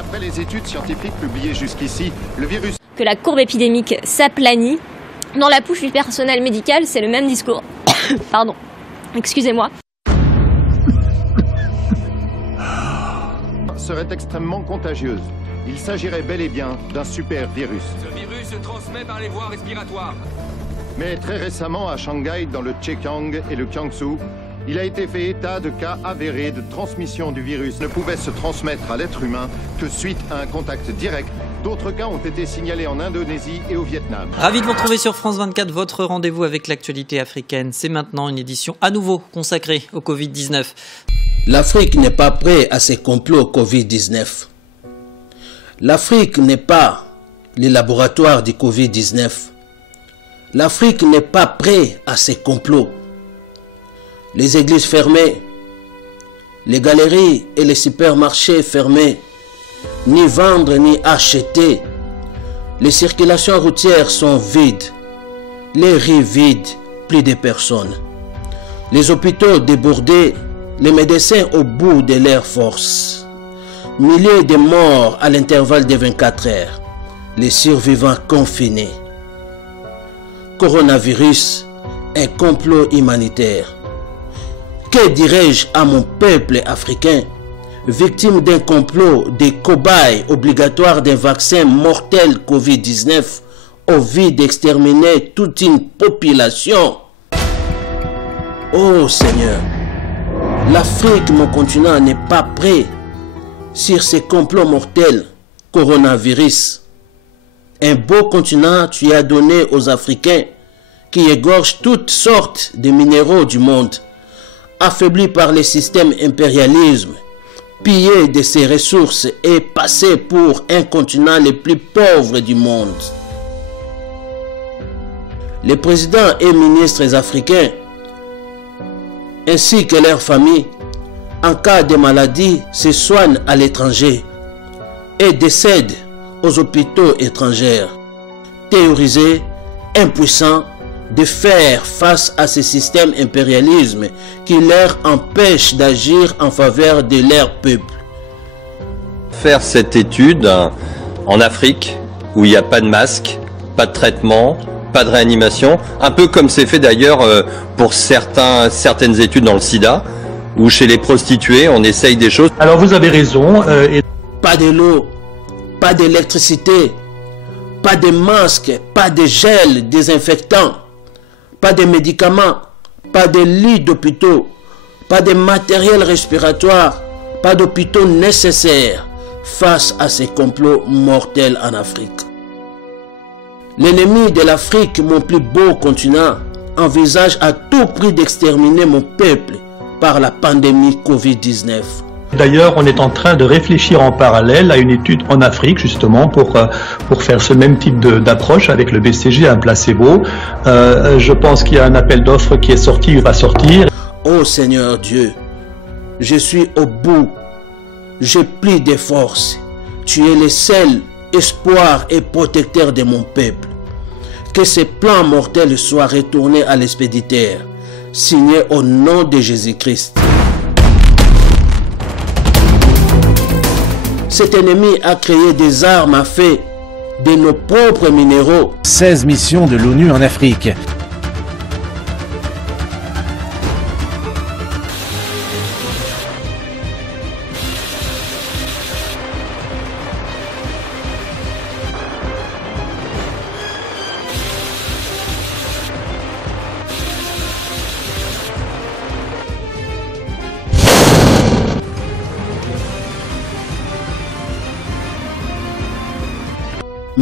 D'après les études scientifiques publiées jusqu'ici, le virus... Que la courbe épidémique s'aplanit. Dans la bouche du personnel médical, c'est le même discours. Pardon. Excusez-moi. ...serait extrêmement contagieuse. Il s'agirait bel et bien d'un super virus. Ce virus se transmet par les voies respiratoires. Mais très récemment, à Shanghai, dans le Zhejiang et le Jiangsu, il a été fait état de cas avérés de transmission du virus ne pouvait se transmettre à l'être humain que suite à un contact direct. D'autres cas ont été signalés en Indonésie et au Vietnam. Ravi de vous retrouver sur France 24, votre rendez-vous avec l'actualité africaine. C'est maintenant une édition à nouveau consacrée au Covid-19. L'Afrique n'est pas prête à ces complots Covid-19. L'Afrique n'est pas les laboratoires du Covid-19. L'Afrique n'est pas prête à ces complots. Les églises fermées, les galeries et les supermarchés fermés, ni vendre ni acheter. Les circulations routières sont vides, les rues vides, plus de personnes. Les hôpitaux débordés, les médecins au bout de leurs forces. Milliers de morts à l'intervalle de 24 heures, les survivants confinés. Coronavirus, un complot humanitaire. Que dirais-je à mon peuple africain, victime d'un complot des cobayes obligatoires d'un vaccin mortel Covid-19, au vide d'exterminer toute une population? Oh Seigneur, l'Afrique, mon continent, n'est pas prêt sur ces complots mortels coronavirus. Un beau continent tu as donné aux Africains qui égorgent toutes sortes de minéraux du monde, affaiblis par le système impérialisme, pillés de ses ressources et passés pour un continent le plus pauvre du monde. Les présidents et ministres africains, ainsi que leurs familles, en cas de maladie, se soignent à l'étranger et décèdent aux hôpitaux étrangers, théorisés, impuissants de faire face à ce système impérialisme qui leur empêche d'agir en faveur de leur peuple. Faire cette étude en Afrique où il n'y a pas de masque, pas de traitement, pas de réanimation, un peu comme c'est fait d'ailleurs pour certaines études dans le sida, où chez les prostituées on essaye des choses. Alors vous avez raison. Pas de l'eau, pas d'électricité, pas de masques, pas de gel désinfectant, pas de médicaments, pas de lits d'hôpitaux, pas de matériel respiratoire, pas d'hôpitaux nécessaires face à ces complots mortels en Afrique. L'ennemi de l'Afrique, mon plus beau continent, envisage à tout prix d'exterminer mon peuple par la pandémie Covid-19. D'ailleurs, on est en train de réfléchir en parallèle à une étude en Afrique, justement, pour faire ce même type d'approche avec le BCG, un placebo. Je pense qu'il y a un appel d'offres qui est sorti ou va sortir. Oh Seigneur Dieu, je suis au bout. J'ai plus de force. Tu es le seul espoir et protecteur de mon peuple. Que ces plans mortels soient retournés à l'expéditeur, signé au nom de Jésus-Christ. Cet ennemi a créé des armes à feu de nos propres minéraux. 16 missions de l'ONU en Afrique.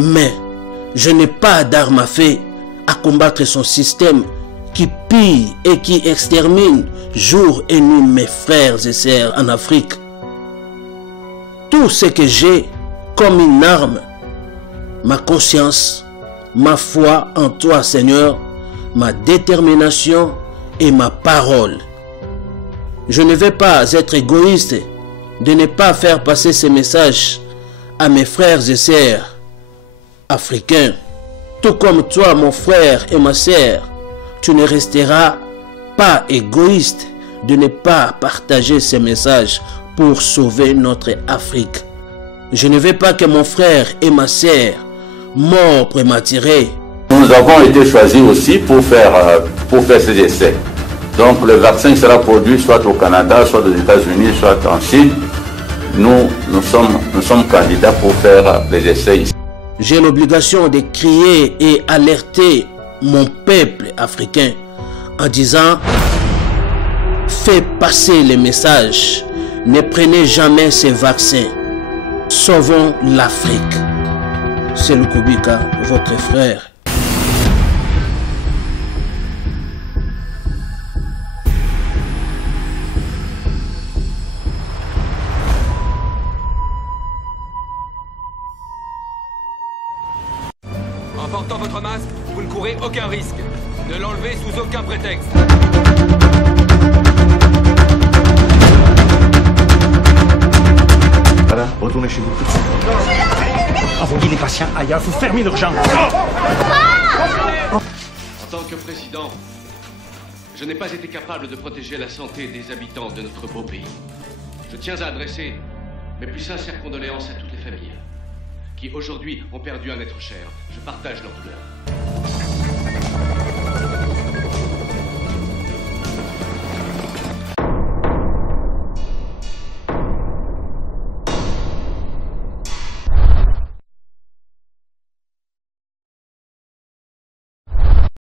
Mais je n'ai pas d'armes à feu à combattre son système qui pille et qui extermine jour et nuit mes frères et sœurs en Afrique. Tout ce que j'ai comme une arme, ma conscience, ma foi en toi Seigneur, ma détermination et ma parole. Je ne vais pas être égoïste de ne pas faire passer ces messages à mes frères et sœurs africains. Tout comme toi, mon frère et ma sœur, tu ne resteras pas égoïste de ne pas partager ces messages pour sauver notre Afrique. Je ne veux pas que mon frère et ma sœur morts prématurés. Nous avons été choisis aussi pour faire ces essais. Donc le vaccin sera produit soit au Canada, soit aux États-Unis, soit en Chine. Nous sommes candidats pour faire les essais ici. J'ai l'obligation de crier et alerter mon peuple africain en disant: faites passer le message, ne prenez jamais ces vaccins, sauvons l'Afrique. C'est le Kubika, votre frère. En portant votre masque, vous ne courez aucun risque. Ne l'enlevez sous aucun prétexte. Voilà, retournez chez vous tout de suite. Envoyez les patients ailleurs, vous fermez l'urgence. En tant que président, je n'ai pas été capable de protéger la santé des habitants de notre beau pays. Je tiens à adresser mes plus sincères condoléances à toutes les familles qui aujourd'hui ont perdu un être cher. Je partage leur douleur.